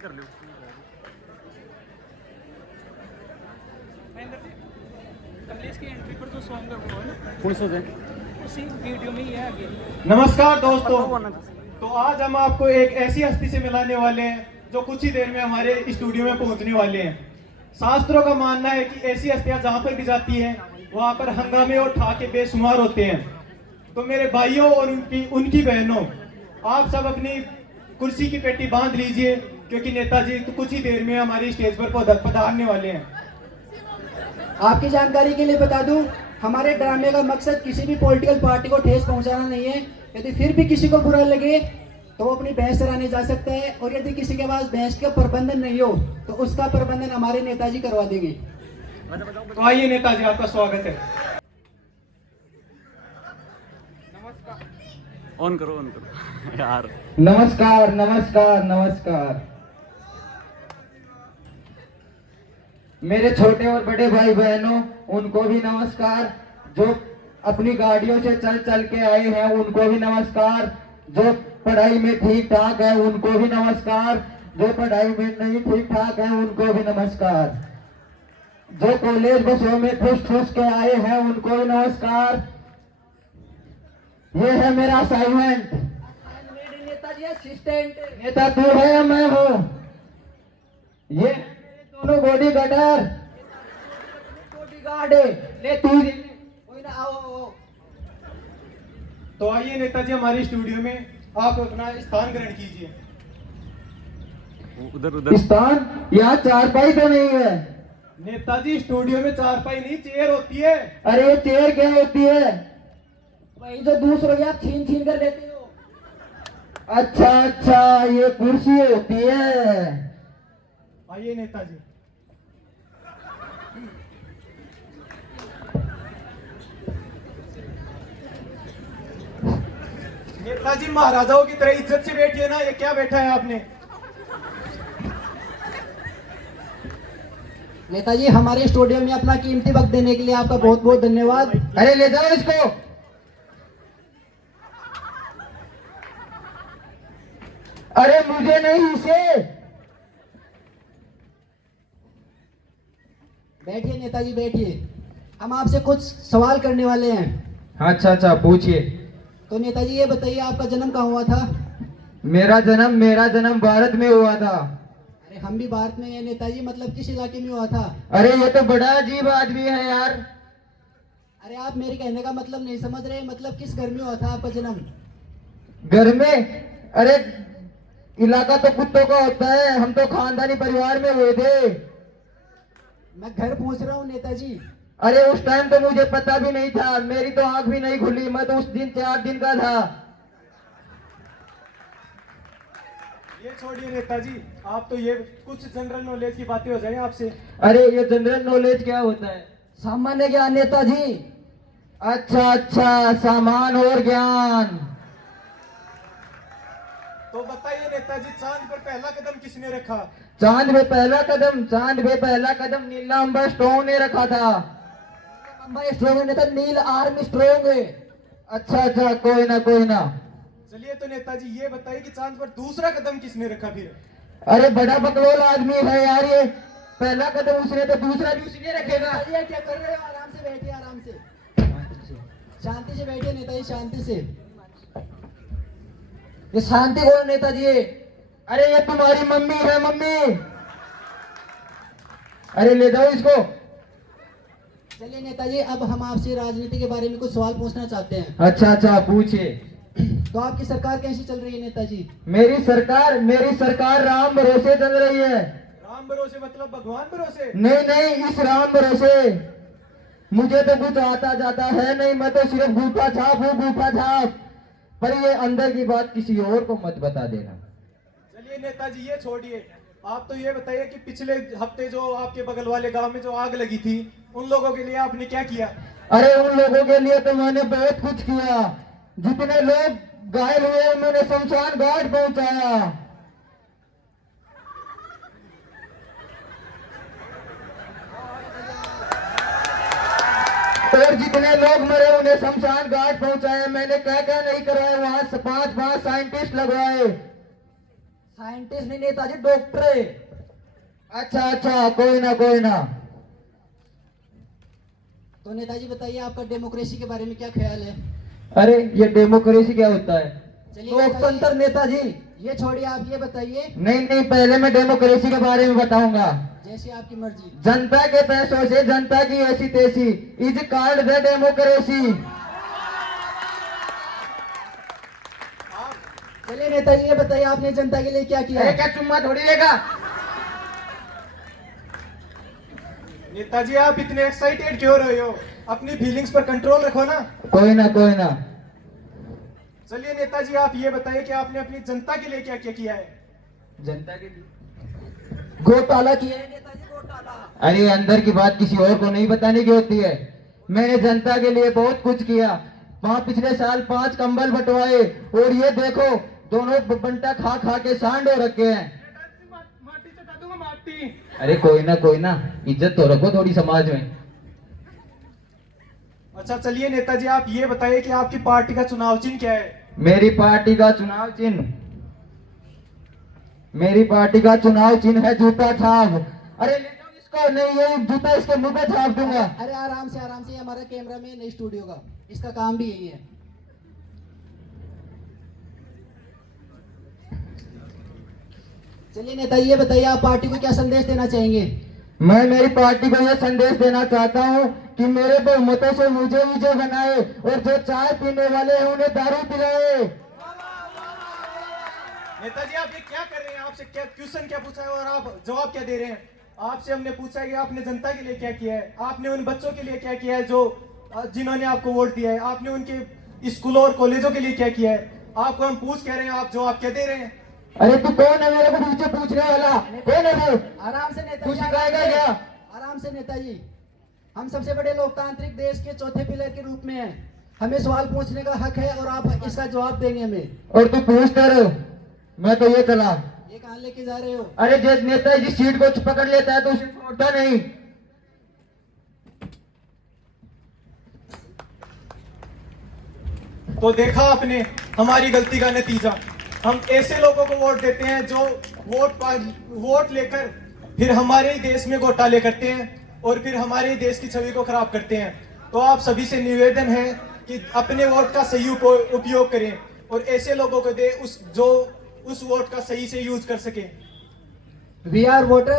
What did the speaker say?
कर लो। कमलेश की एंट्री पर जो सॉन्ग है वो है ना, कौन सा है? उसी वीडियो में ही है आगे। नमस्कार दोस्तों, तो आज हम आपको एक ऐसी हस्ती से मिलाने वाले हैं जो कुछ ही देर में हमारे स्टूडियो में पहुंचने वाले हैं। शास्त्रों का मानना है कि ऐसी हस्तियां जहां पर भी जाती हैं वहां पर हंगामे और ठाके बेशुमार होते हैं। तो मेरे भाइयों और उनकी बहनों, आप सब अपनी कुर्सी की पेटी बांध लीजिए, क्योंकि नेताजी तो कुछ ही देर में हमारी स्टेज पर पधारने वाले हैं। आपकी जानकारी के लिए बता दूं, हमारे ड्रामे का मकसद किसी भी पॉलिटिकल पार्टी को ठेस पहुंचाना नहीं है। यदि फिर भी किसी को बुरा लगे तो वो अपनी भैंस चराने जा सकता है, और यदि किसी के पास भैंस का प्रबंधन नहीं हो तो उसका प्रबंधन हमारे नेताजी करवा देंगे। तो आइए नेताजी, आपका स्वागत है। ऑन करो यार। नमस्कार नमस्कार नमस्कार। मेरे छोटे और बड़े भाई बहनों, उनको भी नमस्कार। जो अपनी गाड़ियों से चल चल के आए हैं उनको भी नमस्कार। जो पढ़ाई में ठीक ठाक है उनको भी नमस्कार। जो पढ़ाई में नहीं ठीक ठाक है उनको भी नमस्कार। जो कॉलेज बसों में ठुस ठुस के आए हैं उनको भी नमस्कार। ये है मेरा असाइनमेंट। नेताजी असिस्टेंट। नेता तू है या मैं हूँ? ये दोनों बॉडी गार्डर। बॉडीगार्ड है। ले तू कोई ना, आओ आओ। तो आइए नेताजी, हमारे स्टूडियो में आप अपना स्थान ग्रहण कीजिए। उधर स्थान? यहाँ चारपाई तो नहीं है। नेताजी, स्टूडियो में चारपाई नहीं, चेयर होती है। अरे चेयर क्या होती है? वही जो दूसरों की आप छीन छीन कर लेते हो। अच्छा अच्छा, ये कुर्सी होती है। आइए नेताजी। नेताजी, महाराजाओं की तरह इज्जत से बैठिए ना, ये क्या बैठा है आपने? नेताजी, हमारे स्टूडियो में अपना कीमती वक्त देने के लिए आपका बहुत बहुत धन्यवाद। अरे ले जाओ इसको। अरे मुझे नहीं, इसे। बैठिए नेताजी, बैठिए। हम आपसे कुछ सवाल करने वाले हैं। अच्छा अच्छा, पूछिए। तो नेताजी ये बताइए, आपका जन्म कहाँ हुआ था? मेरा जन्म भारत में हुआ था। अरे हम भी भारत में हैं नेताजी, मतलब किस इलाके में हुआ था? अरे ये तो बड़ा अजीब आदमी है यार। अरे आप मेरे कहने का मतलब नहीं समझ रहे, मतलब किस घर में हुआ था आपका जन्म? घर में? अरे इलाका तो कुत्तों का होता है, हम तो खानदानी परिवार में हुए थे। मैं घर पूछ रहा हूँ नेताजी। अरे उस टाइम तो मुझे पता भी नहीं था, मेरी तो आंख भी नहीं खुली, मैं तो उस दिन 4 दिन का था। ये छोड़िए नेताजी, आप तो ये कुछ जनरल नॉलेज की बातें हो जाए आपसे। अरे ये जनरल नॉलेज क्या होता है? सामान्य ज्ञान नेताजी। अच्छा अच्छा, सामान और ज्ञान। तो बताइए नेताजी, चांद पर पहला कदम किसने रखा? चांद पे पहला कदम नीलम स्ट्रॉन्ग ने रखा था। स्ट्रोंग नेता नील आर्म स्ट्रोंग। अच्छा अच्छा, कोई ना। चलिए तो नेताजी ये बताइए कि चांद पर दूसरा कदम किसने रखा फिर? अरे बड़ा बकलोल आदमी है यार ये। पहला कदम उसने तो दूसरा भी उसी ने रखेगा। ये क्या कर रहे हो? आराम से बैठिए, आराम से, शांति से बैठिए नेताजी, शांति से। ये शांति कौन नेताजी? अरे ये तुम्हारी मम्मी है, मम्मी। अरे ले जाओ इसको। चलिए नेताजी, अब हम आपसे राजनीति के बारे में कुछ सवाल पूछना चाहते हैं। अच्छा अच्छा, पूछिए। तो आपकी सरकार कैसी चल रही है नेताजी? मेरी सरकार राम भरोसे चल रही है। राम भरोसे मतलब भगवान भरोसे? नहीं, इस राम भरोसे। मुझे तो कुछ आता जाता है नहीं, मैं तो सिर्फ गूठा छाप। पर ये अंदर की बात किसी और को मत बता देना। चलिए नेताजी ये छोड़िए, आप तो ये बताइए कि पिछले हफ्ते जो आपके बगल वाले गांव में जो आग लगी थी, उन लोगों के लिए आपने क्या किया? अरे उन लोगों के लिए तो मैंने बहुत कुछ किया। जितने लोग घायल हुए उन्होंने शमशान घाट पहुंचाया। और जितने लोग मरे उन्हें शमशान घाट पहुंचाया। मैंने क्या क्या नहीं करवाया, वहां 5 साइंटिस्ट लगवाए। साइंटिस्ट नहीं नेताजी, डॉक्टर है। अच्छा अच्छा, कोई ना कोई ना। तो नेताजी बताइए आपका डेमोक्रेसी के बारे में क्या ख्याल है? अरे ये डेमोक्रेसी क्या होता है? चलिए लोकतंत्र नेताजी, ये छोड़िए, आप ये बताइए। नहीं नहीं, पहले मैं डेमोक्रेसी के बारे में बताऊंगा। जैसी आपकी मर्जी। जनता के पैसों से जनता की ऐसी तैसी इज कॉल्ड द डेमोक्रेसी। चलिए नेताजी ये बताइए आपने जनता के लिए क्या किया? अरे क्या चुम्मा थोड़ी देगा? नेताजी आप इतने एक्साइटेड क्यों रहे हो? अपनी फीलिंग्स पर कंट्रोल रखो ना। कोई ना कोई ना। चलिए नेताजी आप ये बताइए कि आपने अपनी जनता के लिए क्या क्या किया है? जनता के लिए घोटाला किया है नेताजी, घोटाला। अरे अंदर की बात किसी और को नहीं बताने की होती है। मैंने जनता के लिए बहुत कुछ किया। पिछले साल 5 कंबल बंटवाए और ये देखो दोनों बंटा खा खा के सांड हो रखे हैं। माटी चटा दूंगा, माटी। अरे कोई ना, इज्जत तो रखो थोड़ी समाज में। अच्छा चलिए नेताजी आप ये बताइए कि आपकी पार्टी का चुनाव चिन्ह क्या है? मेरी पार्टी का चुनाव चिन्ह है जूता छाप। अरे ले जाओ इसको, नहीं ये जूता इसके मुंह पे छाप दूंगा। अरे आराम से, ये हमारा कैमरा मैन है स्टूडियो का, इसका काम भी यही है। चलिए नेताजी ये बताइए आप पार्टी को क्या संदेश देना चाहेंगे? मैं मेरी पार्टी को यह संदेश देना चाहता हूँ कि मेरे बहुमतों से मुझे विजय बनाए और जो चाय पीने वाले हैं उन्हें दारू पिलाए। नेताजी आप ये क्या कर रहे हैं? आपसे क्या क्वेश्चन क्या पूछा है और आप जवाब क्या दे रहे हैं? आपसे हमने पूछा है कि आपने जनता के लिए क्या किया है, आपने उन बच्चों के लिए क्या किया है जो जिन्होंने आपको वोट दिया है, आपने उनके स्कूलों और कॉलेजों के लिए क्या किया है। आपको हम पूछ कह रहे हैं, आप जवाब क्या दे रहे हैं? अरे तू कौन है मेरे को मुझे पूछने वाला? कौन है तू? आराम से तू नेताजी, सिखाएगा क्या? आराम से नेताजी, हम सबसे बड़े लोकतांत्रिक देश के चौथे पिलर के रूप में हैं। हमें सवाल पूछने का हक है और आप इसका जवाब देंगे हमें। और तू पूछते रहो, मैं तो ये चला। ये कहाँ लेके जा रहे हो? अरे जिस नेताजी सीट को पकड़ लेता है तो उसे छोड़ता नहीं। तो देखा आपने हमारी गलती का नतीजा। हम ऐसे लोगों को वोट देते हैं जो वोट लेकर फिर हमारे ही देश में घोटाले करते हैं और फिर हमारे ही देश की छवि को खराब करते हैं। तो आप सभी से निवेदन है कि अपने वोट का सही उपयोग करें और ऐसे लोगों को दे जो उस वोट का सही से यूज कर सके। We are voter.